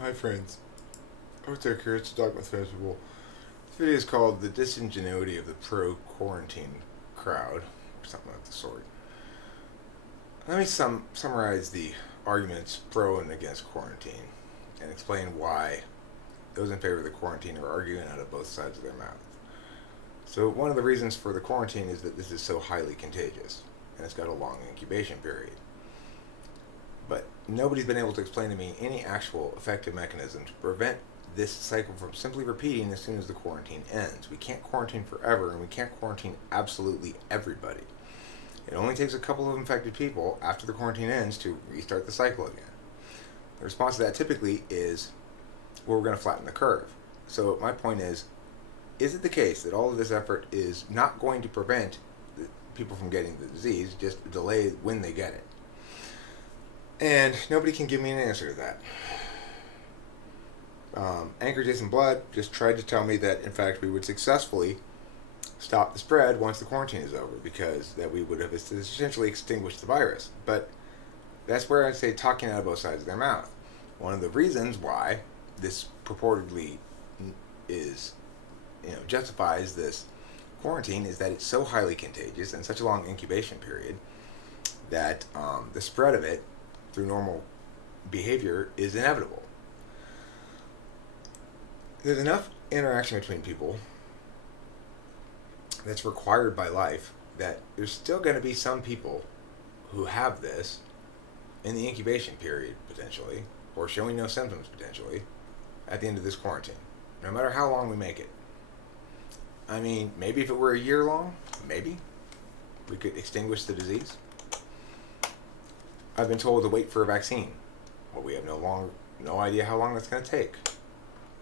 Hi friends, Arthur here to talk with Festival. This video is called The Disingenuity of the Pro-Quarantine Crowd, or something of the sort. Let me summarize the arguments pro and against quarantine, and explain why those in favor of the quarantine are arguing out of both sides of their mouth. So one of the reasons for the quarantine is that this is so highly contagious, and it's got a long incubation period. But nobody's been able to explain to me any actual effective mechanism to prevent this cycle from simply repeating as soon as the quarantine ends. We can't quarantine forever, and we can't quarantine absolutely everybody. It only takes a couple of infected people after the quarantine ends to restart the cycle again. The response to that typically is, well, we're going to flatten the curve. So my point is it the case that all of this effort is not going to prevent people from getting the disease, just delay when they get it? And nobody can give me an answer to that. Anchor Jason Blood just tried to tell me that, in fact, we would successfully stop the spread once the quarantine is over, because that we would have essentially extinguished the virus. But that's where I say talking out of both sides of their mouth. One of the reasons why this purportedly is, justifies this quarantine is that it's so highly contagious and such a long incubation period that the spread of it through normal behavior is inevitable. There's enough interaction between people that's required by life that there's still going to be some people who have this in the incubation period, potentially, or showing no symptoms, potentially, at the end of this quarantine, no matter how long we make it. I mean, maybe if it were a year long, maybe we could extinguish the disease. I've been told to wait for a vaccine. Well, we have no idea how long that's going to take.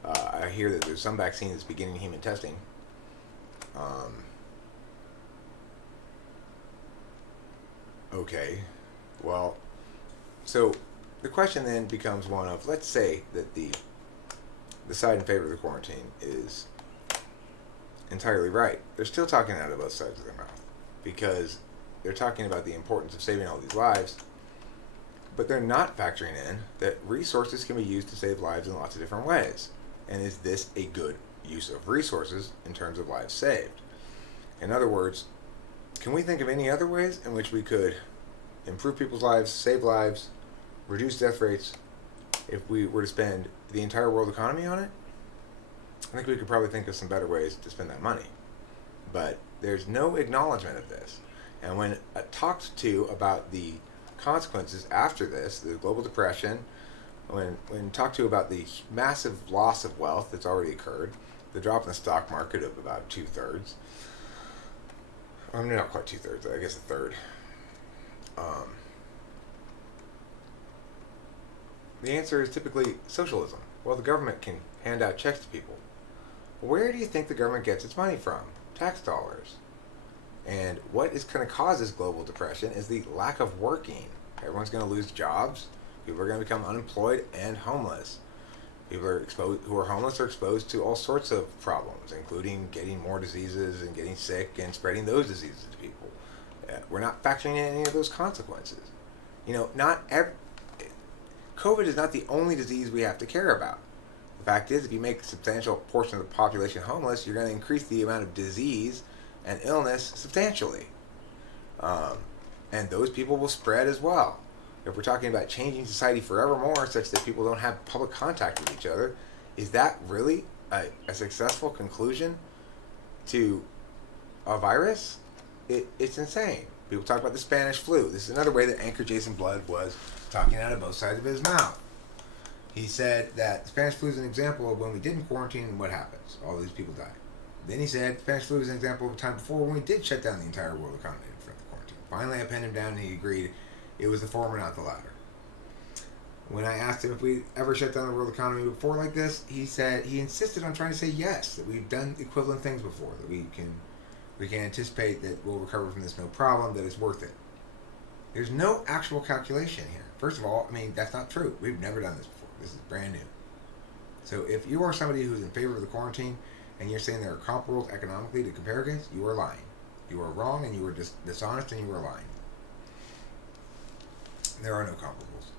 I hear that there's some vaccine that's beginning human testing. Okay, well, so the question then becomes one of, let's say that the side in favor of the quarantine is entirely right. They're still talking out of both sides of their mouth, because they're talking about the importance of saving all these lives, but they're not factoring in that resources can be used to save lives in lots of different ways. And is this a good use of resources in terms of lives saved? In other words, can we think of any other ways in which we could improve people's lives, save lives, reduce death rates, if we were to spend the entire world economy on it? I think we could probably think of some better ways to spend that money. But there's no acknowledgement of this. And when talked to about the consequences after this, the global depression, when talked to about the massive loss of wealth that's already occurred, the drop in the stock market of about 2/3, I mean, not quite 2/3, I guess a third. The answer is typically socialism. Well, the government can hand out checks to people. Where do you think the government gets its money from? Tax dollars. And what is going to cause this global depression is the lack of working. Everyone's going to lose jobs. People are going to become unemployed and homeless. People who are homeless are exposed to all sorts of problems, including getting more diseases and getting sick and spreading those diseases to people. We're not factoring in any of those consequences. COVID is not the only disease we have to care about. The fact is, if you make a substantial portion of the population homeless, you're going to increase the amount of disease and illness substantially. And those people will spread as well. If we're talking about changing society forevermore such that people don't have public contact with each other, is that really a successful conclusion to a virus? It's insane. People talk about the Spanish flu. This is another way that Anchor Jason Blood was talking out of both sides of his mouth. He said that the Spanish flu is an example of when we didn't quarantine and what happens. All these people died. Then he said Spanish flu is an example of a time before when we did shut down the entire world economy for the quarantine. Finally, I pinned him down and he agreed it was the former, not the latter. When I asked him if we ever shut down the world economy before like this, he insisted on trying to say yes, that we've done equivalent things before, that we can anticipate that we'll recover from this no problem, that it's worth it. There's no actual calculation here. First of all, that's not true. We've never done this before. This is brand new. So if you are somebody who's in favor of the quarantine and you're saying there are comparables economically to compare against, you are lying. You are wrong, and you are dishonest, and you are lying. There are no comparables.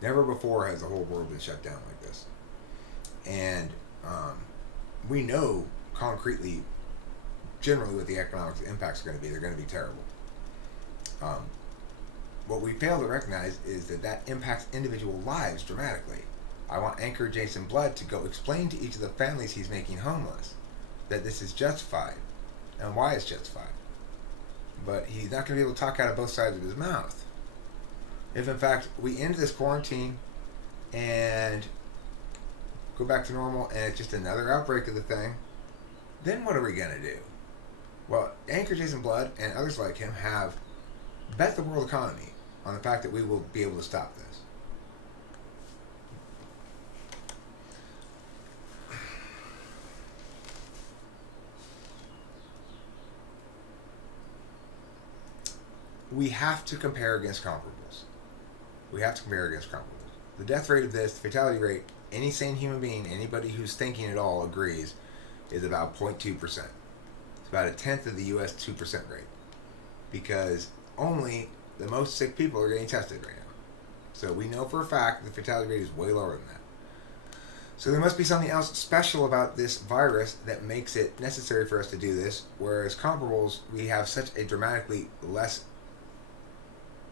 Never before has the whole world been shut down like this. And we know concretely, generally, what the economic impacts are going to be. They're going to be terrible. Um, what we fail to recognize is that impacts individual lives dramatically. I want Anchor Jason Blood to go explain to each of the families he's making homeless that this is justified and why it's justified. But he's not going to be able to talk out of both sides of his mouth. If in fact we end this quarantine and go back to normal and it's just another outbreak of the thing, then what are we going to do? Well, Anchor Jason Blood and others like him have bet the world economy on the fact that we will be able to stop this. We have to compare against comparables. The death rate of this, the fatality rate, any sane human being, anybody who's thinking at all agrees, is about 0.2%. It's about a tenth of the U.S. 2% rate. Because only the most sick people are getting tested right now. So we know for a fact the fatality rate is way lower than that. So there must be something else special about this virus that makes it necessary for us to do this, whereas comparables, we have such a dramatically less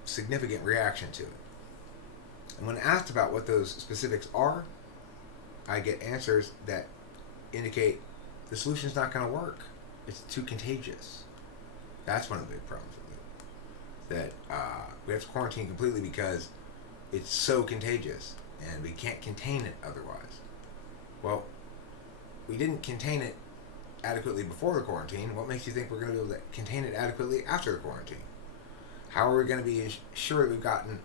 significant reaction to it. And when asked about what those specifics are, I get answers that indicate the solution's not going to work. It's too contagious. That's one of the big problems with it. That we have to quarantine completely because it's so contagious and we can't contain it otherwise. Well, we didn't contain it adequately before the quarantine. What makes you think we're going to be able to contain it adequately after the quarantine? How are we going to be sure that we've gotten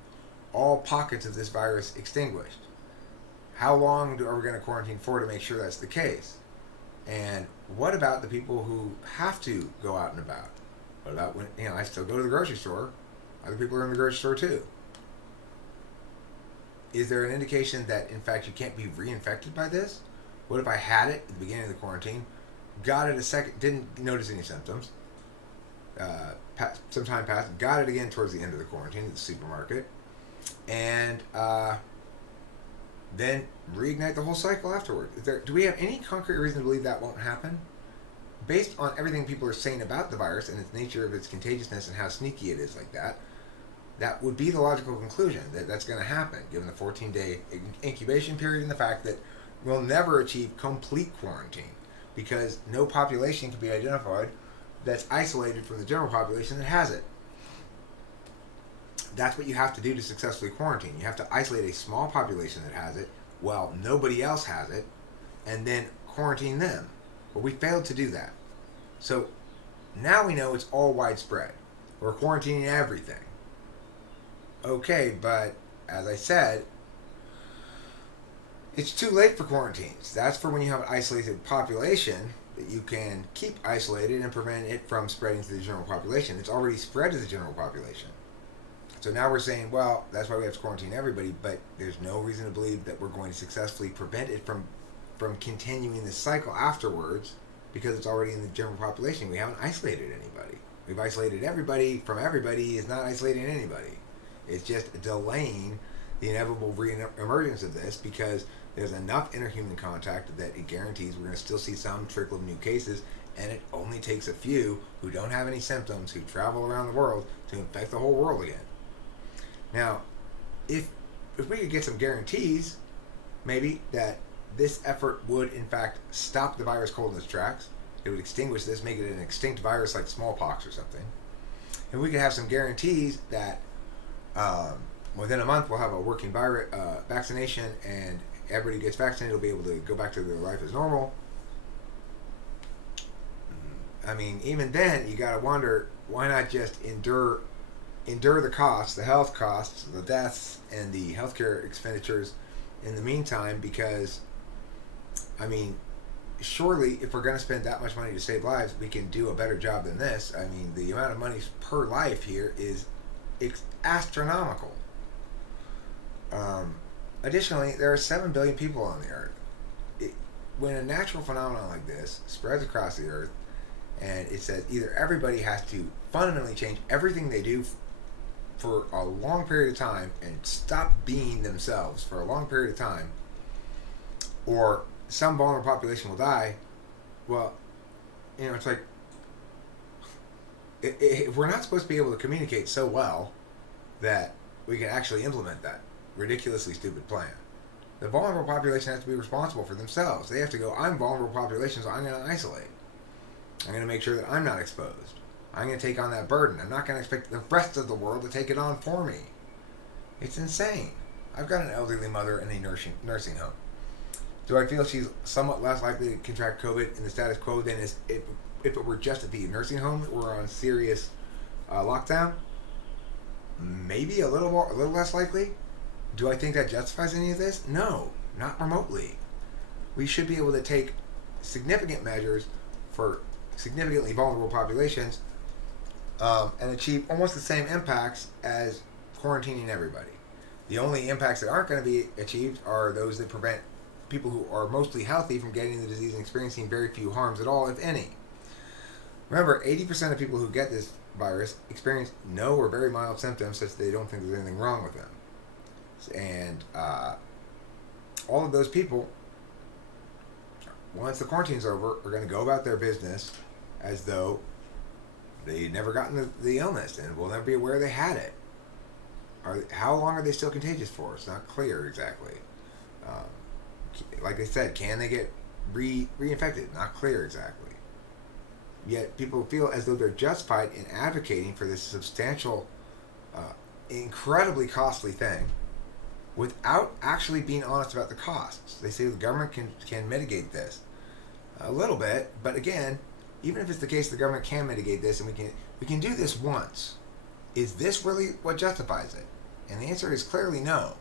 all pockets of this virus extinguished? How long are we going to quarantine for to make sure that's the case? And what about the people who have to go out and about? What about when, I still go to the grocery store? Other people are in the grocery store too. Is there an indication that, in fact, you can't be reinfected by this? What if I had it at the beginning of the quarantine, got it a second, didn't notice any symptoms, some time passed, got it again towards the end of the quarantine at the supermarket, and then reignite the whole cycle afterward? Do we have any concrete reason to believe that won't happen? Based on everything people are saying about the virus and its nature of its contagiousness and how sneaky it is like that, that would be the logical conclusion that that's going to happen, given the 14-day incubation period and the fact that we'll never achieve complete quarantine because no population can be identified that's isolated from the general population that has it. That's what you have to do to successfully quarantine. You have to isolate a small population that has it while nobody else has it and then quarantine them. But we failed to do that. So now we know it's all widespread. We're quarantining everything. Okay, but as I said, it's too late for quarantines. That's for when you have an isolated population that you can keep isolated and prevent it from spreading to the general population. It's already spread to the general population. So now we're saying, well, that's why we have to quarantine everybody, but there's no reason to believe that we're going to successfully prevent it from continuing the cycle afterwards because it's already in the general population. We haven't isolated anybody. We've isolated everybody from everybody is not isolating anybody. It's just delaying the inevitable re-emergence of this because there's enough interhuman contact that it guarantees we're going to still see some trickle of new cases, and it only takes a few who don't have any symptoms, who travel around the world, to infect the whole world again. Now, if we could get some guarantees, maybe, that this effort would, in fact, stop the virus cold in its tracks, it would extinguish this, make it an extinct virus like smallpox or something, and we could have some guarantees that within a month we'll have a working virus vaccination and everybody gets vaccinated, will be able to go back to their life as normal. I mean, even then, you got to wonder, why not just endure the costs, the health costs, the deaths, and the healthcare expenditures in the meantime? Because, I mean, surely if we're going to spend that much money to save lives, we can do a better job than this. I mean, the amount of money per life here is astronomical. Additionally, there are 7 billion people on the earth. When a natural phenomenon like this spreads across the earth, and it says either everybody has to fundamentally change everything they do for a long period of time and stop being themselves for a long period of time, or some vulnerable population will die, well, it's like, we're not supposed to be able to communicate so well that we can actually implement that ridiculously stupid plan. The vulnerable population has to be responsible for themselves. They have to go, I'm vulnerable population, so I'm going to isolate. I'm going to make sure that I'm not exposed. I'm going to take on that burden. I'm not going to expect the rest of the world to take it on for me. It's insane. I've got an elderly mother in a nursing home. Do I feel she's somewhat less likely to contract COVID in the status quo than if it were just at the nursing home that were on serious lockdown? Maybe a little less likely. Do I think that justifies any of this? No, not remotely. We should be able to take significant measures for significantly vulnerable populations and achieve almost the same impacts as quarantining everybody. The only impacts that aren't going to be achieved are those that prevent people who are mostly healthy from getting the disease and experiencing very few harms at all, if any. Remember, 80% of people who get this virus experience no or very mild symptoms such that they don't think there's anything wrong with them. And all of those people, once the quarantine's over, are going to go about their business as though they never gotten the illness and will never be aware they had it. How long are they still contagious for? It's not clear exactly. Like I said, can they get reinfected? Not clear exactly. Yet people feel as though they're justified in advocating for this substantial, incredibly costly thing without actually being honest about the costs. They say the government can mitigate this a little bit, but again, even if it's the case the government can mitigate this and we can do this once, is this really what justifies it? And the answer is clearly no.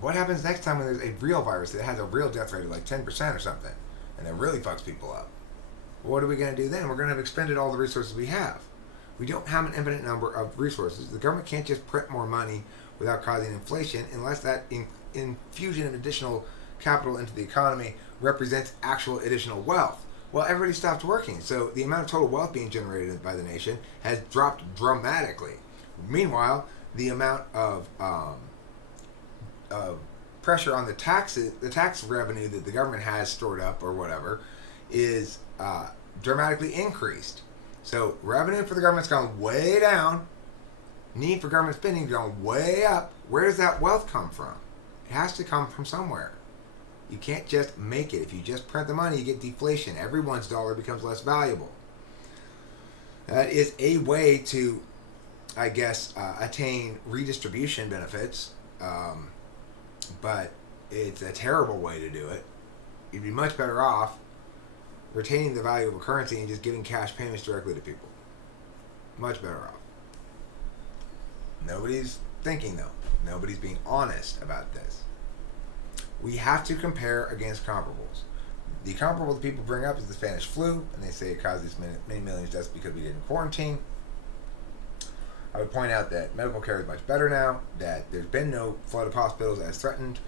What happens next time when there's a real virus that has a real death rate of like 10% or something, and that really fucks people up? What are we going to do then? We're going to have expended all the resources we have. We don't have an infinite number of resources. The government can't just print more money without causing inflation unless that infusion of additional capital into the economy represents actual additional wealth. Well, everybody stopped working, so the amount of total wealth being generated by the nation has dropped dramatically. Meanwhile, the amount of pressure on the tax revenue that the government has stored up or whatever is dramatically increased. So revenue for the government's gone way down. Need for government spending has gone way up. Where does that wealth come from? It has to come from somewhere. You can't just make it. If you just print the money, you get deflation. Everyone's dollar becomes less valuable. That is a way to, I guess, attain redistribution benefits. But it's a terrible way to do it. You'd be much better off retaining the value of a currency and just giving cash payments directly to people. Much better off. Nobody's thinking, though. Nobody's being honest about this. We have to compare against comparables. The comparable that people bring up is the Spanish flu, and they say it causes many millions of deaths because we didn't quarantine. I would point out that medical care is much better now, that there's been no flood of hospitals as threatened,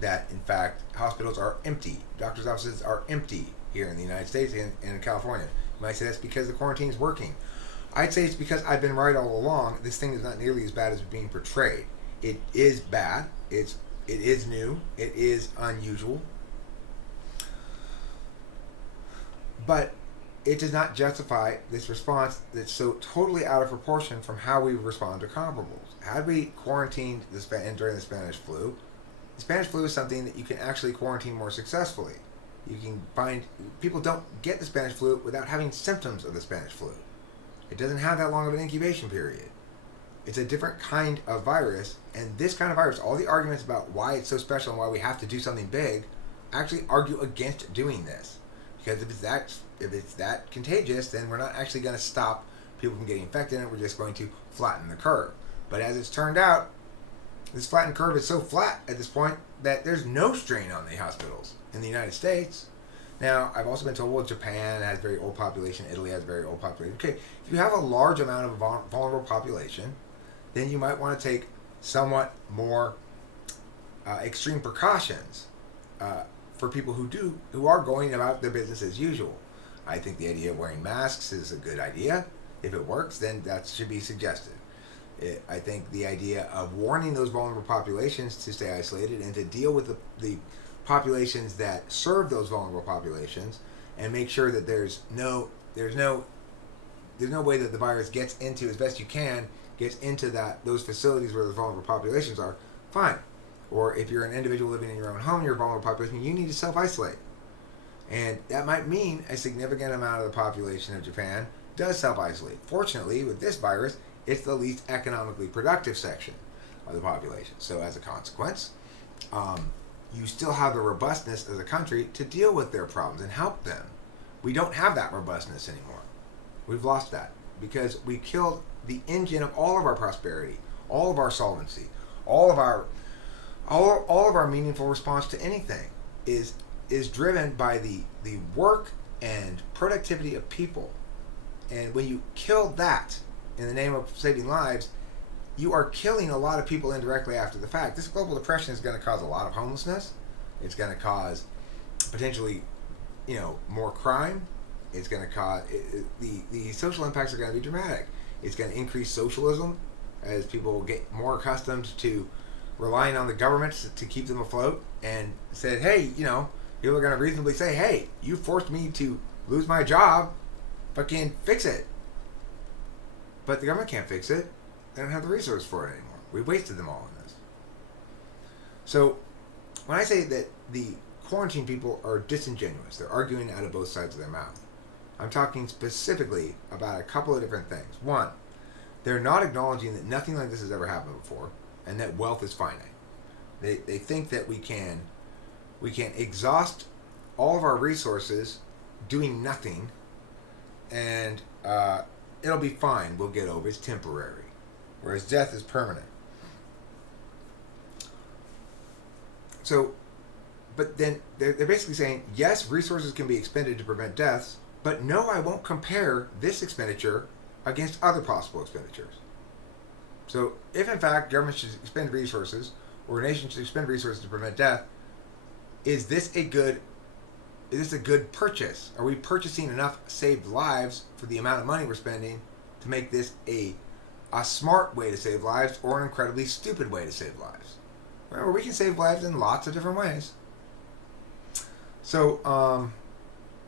that in fact hospitals are empty. Doctors' offices are empty here in the United States and in California. You might say that's because the quarantine is working. I'd say it's because I've been right all along. This thing is not nearly as bad as it's being portrayed. It is bad. It is new. It is unusual. But it does not justify this response that's so totally out of proportion from how we respond to comparables. Had we quarantined during the Spanish flu, the Spanish flu is something that you can actually quarantine more successfully. You can find people don't get the Spanish flu without having symptoms of the Spanish flu. It doesn't have that long of an incubation period. It's a different kind of virus, and this kind of virus, all the arguments about why it's so special and why we have to do something big, actually argue against doing this. Because if it's that contagious, then we're not actually going to stop people from getting infected, and we're just going to flatten the curve. But as it's turned out, this flattened curve is so flat at this point that there's no strain on the hospitals in the United States. Now, I've also been told, well, Japan has a very old population, Italy has a very old population. Okay, if you have a large amount of vulnerable population, then you might want to take somewhat more extreme precautions for people who are going about their business as usual. I think the idea of wearing masks is a good idea. If it works, then that should be suggested. I think the idea of warning those vulnerable populations to stay isolated and to deal with the populations that serve those vulnerable populations and make sure that there's no way that the virus gets into, as best you can, gets into those facilities where the vulnerable populations are, fine. Or if you're an individual living in your own home, you're a vulnerable population, you need to self-isolate. And that might mean a significant amount of the population of Japan does self-isolate. Fortunately, with this virus, it's the least economically productive section of the population. So as a consequence, you still have the robustness as a country to deal with their problems and help them. We don't have that robustness anymore. We've lost that because we killed the engine of all of our prosperity, all of our solvency, all of our meaningful response to anything is driven by the work and productivity of people. And when you kill that in the name of saving lives, you are killing a lot of people indirectly after the fact. This global depression is going to cause a lot of homelessness. It's going to cause potentially, more crime. It's going to cause the social impacts are going to be dramatic. It's going to increase socialism as people get more accustomed to relying on the government to keep them afloat, and said, hey, people are going to reasonably say, hey, you forced me to lose my job, fucking fix it. But the government can't fix it. They don't have the resources for it anymore. We've wasted them all in this. So when I say that the quarantine people are disingenuous, they're arguing out of both sides of their mouth, I'm talking specifically about a couple of different things. One, they're not acknowledging that nothing like this has ever happened before and that wealth is finite. They think that we can exhaust all of our resources doing nothing and it'll be fine. We'll get over it. It's temporary. Whereas death is permanent. So, but then they're basically saying, yes, resources can be expended to prevent deaths, but no, I won't compare this expenditure against other possible expenditures. So if in fact government should expend resources, or a nation should expend resources to prevent death, is this a good purchase? Are we purchasing enough saved lives for the amount of money we're spending to make this a smart way to save lives or an incredibly stupid way to save lives? Remember, we can save lives in lots of different ways. So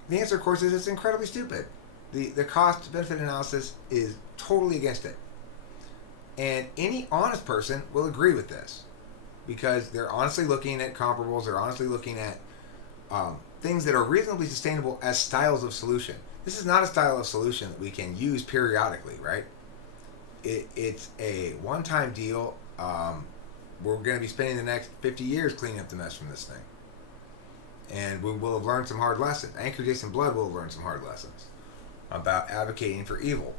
the answer, of course, is it's incredibly stupid. The cost-benefit analysis is totally against it. And any honest person will agree with this because they're honestly looking at comparables, they're honestly looking at things that are reasonably sustainable as styles of solution. This is not a style of solution that we can use periodically, right? It's a one-time deal. We're going to be spending the next 50 years cleaning up the mess from this thing. And we will have learned some hard lessons. Anchor Jason Blood will have learned some hard lessons about advocating for evil,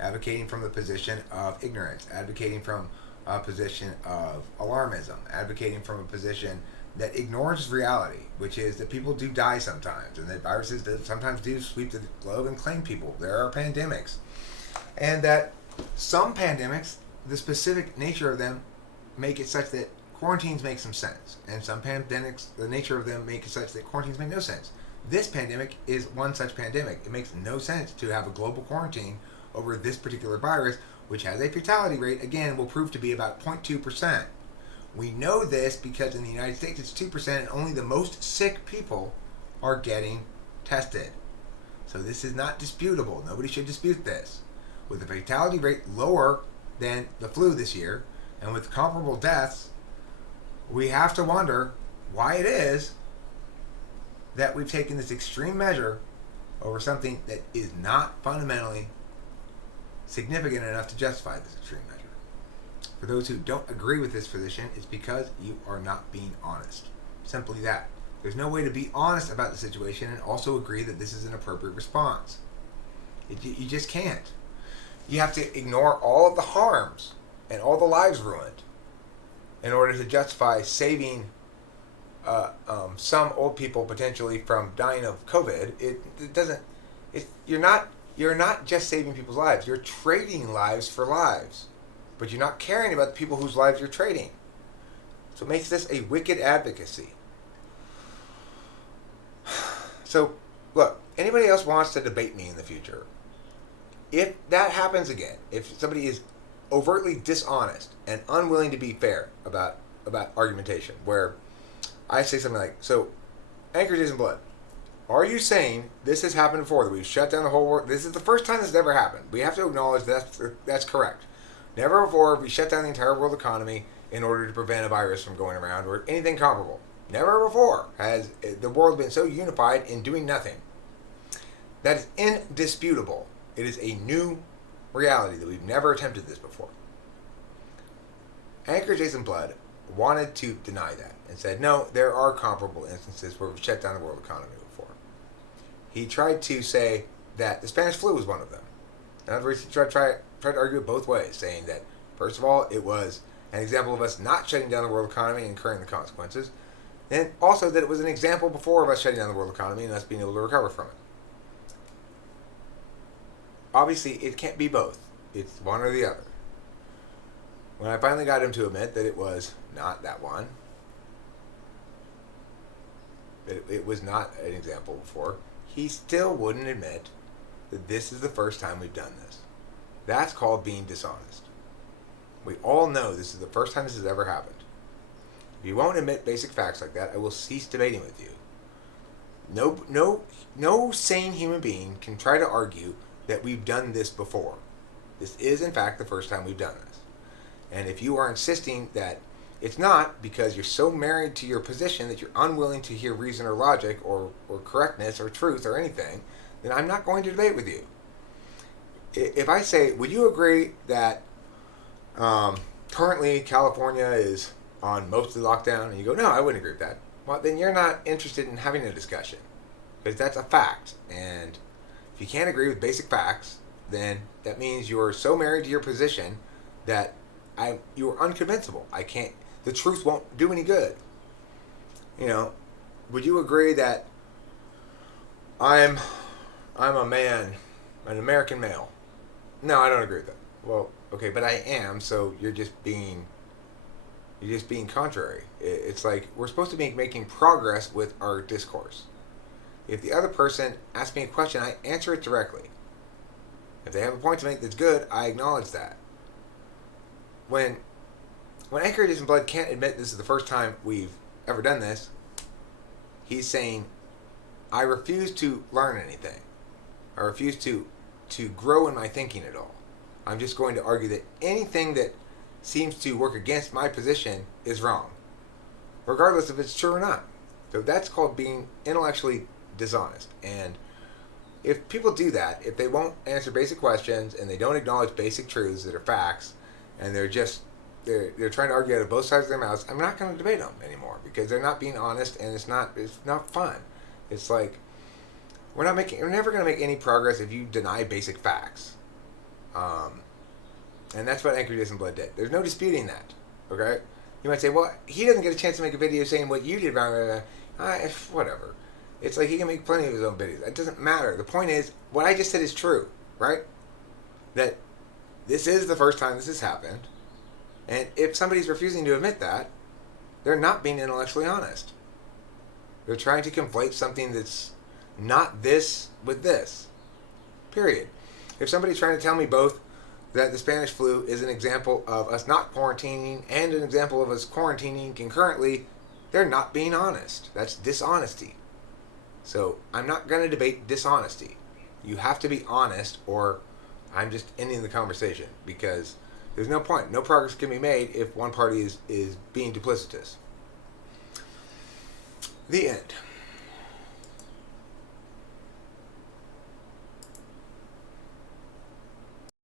advocating from the position of ignorance, advocating from a position of alarmism, advocating from a position that ignores reality, which is that people do die sometimes, and that viruses sometimes do sweep the globe and claim people. There are pandemics. And that some pandemics, the specific nature of them, make it such that quarantines make some sense. And some pandemics, the nature of them make it such that quarantines make no sense. This pandemic is one such pandemic. It makes no sense to have a global quarantine over this particular virus, which has a fatality rate, again, will prove to be about 0.2%. We know this because in the United States it's 2% and only the most sick people are getting tested. So this is not disputable. Nobody should dispute this. With the fatality rate lower than the flu this year, and with comparable deaths, we have to wonder why it is that we've taken this extreme measure over something that is not fundamentally significant enough to justify this extreme measure. For those who don't agree with this position, it's because you are not being honest. Simply that. There's no way to be honest about the situation and also agree that this is an appropriate response. You just can't. You have to ignore all of the harms and all the lives ruined in order to justify saving some old people potentially from dying of COVID. It doesn't. You're not just saving people's lives. You're trading lives for lives, but you're not caring about the people whose lives you're trading. So it makes this a wicked advocacy. So, look, anybody else wants to debate me in the future, If that happens again, if somebody is overtly dishonest and unwilling to be fair about argumentation, where I say something like, so, Anchorage in blood. Are you saying this has happened before, that we've shut down the whole world? This is the first time this has ever happened. We have to acknowledge that's correct. Never before have we shut down the entire world economy in order to prevent a virus from going around or anything comparable. Never before has the world been so unified in doing nothing. That is indisputable. It is a new reality that we've never attempted this before. Anchor Jason Blood wanted to deny that and said, no, there are comparable instances where we've shut down the world economy before. He tried to say that the Spanish flu was one of them. In other words, he tried to argue it both ways, saying that, first of all, it was an example of us not shutting down the world economy and incurring the consequences, and also that it was an example before of us shutting down the world economy and us being able to recover from it. Obviously, it can't be both. It's one or the other. When I finally got him to admit that it was not that one, that it was not an example before, he still wouldn't admit that this is the first time we've done this. That's called being dishonest. We all know this is the first time this has ever happened. If you won't admit basic facts like that, I will cease debating with you. No sane human being can try to argue that we've done this before. This is, in fact, the first time we've done this. And if you are insisting that it's not because you're so married to your position that you're unwilling to hear reason or logic or correctness or truth or anything, then I'm not going to debate with you. If I say, would you agree that currently California is on mostly lockdown, and you go, no, I wouldn't agree with that, well, then you're not interested in having a discussion, because that's a fact. And if you can't agree with basic facts, then that means you're so married to your position that you're unconvincible. The truth won't do any good. Would you agree that I'm a man, an American male? No, I don't agree with that. Well, okay, but I am, so you're just being contrary. It's like we're supposed to be making progress with our discourse. If the other person asks me a question, I answer it directly. If they have a point to make that's good, I acknowledge that. When Anchor Jason Blood can't admit this is the first time we've ever done this, he's saying, I refuse to learn anything. I refuse to grow in my thinking at all. I'm just going to argue that anything that seems to work against my position is wrong, regardless if it's true or not. So that's called being intellectually dishonest. And if people do that, if they won't answer basic questions and they don't acknowledge basic truths that are facts, and they're trying to argue out of both sides of their mouths, I'm not going to debate them anymore, because they're not being honest, and it's not fun. It's like we're never going to make any progress if you deny basic facts. And that's what Anchor Jason Blood did. There's no disputing that. Okay? You might say, well, he doesn't get a chance to make a video saying what you did wrong. Whatever. It's like he can make plenty of his own videos. It doesn't matter. The point is, what I just said is true, right? That this is the first time this has happened. And if somebody's refusing to admit that, they're not being intellectually honest. They're trying to conflate something that's not this with this. Period. If somebody's trying to tell me both that the Spanish flu is an example of us not quarantining and an example of us quarantining concurrently, they're not being honest. That's dishonesty. So I'm not going to debate dishonesty. You have to be honest, or I'm just ending the conversation, because there's no point. No progress can be made if one party is being duplicitous. The end.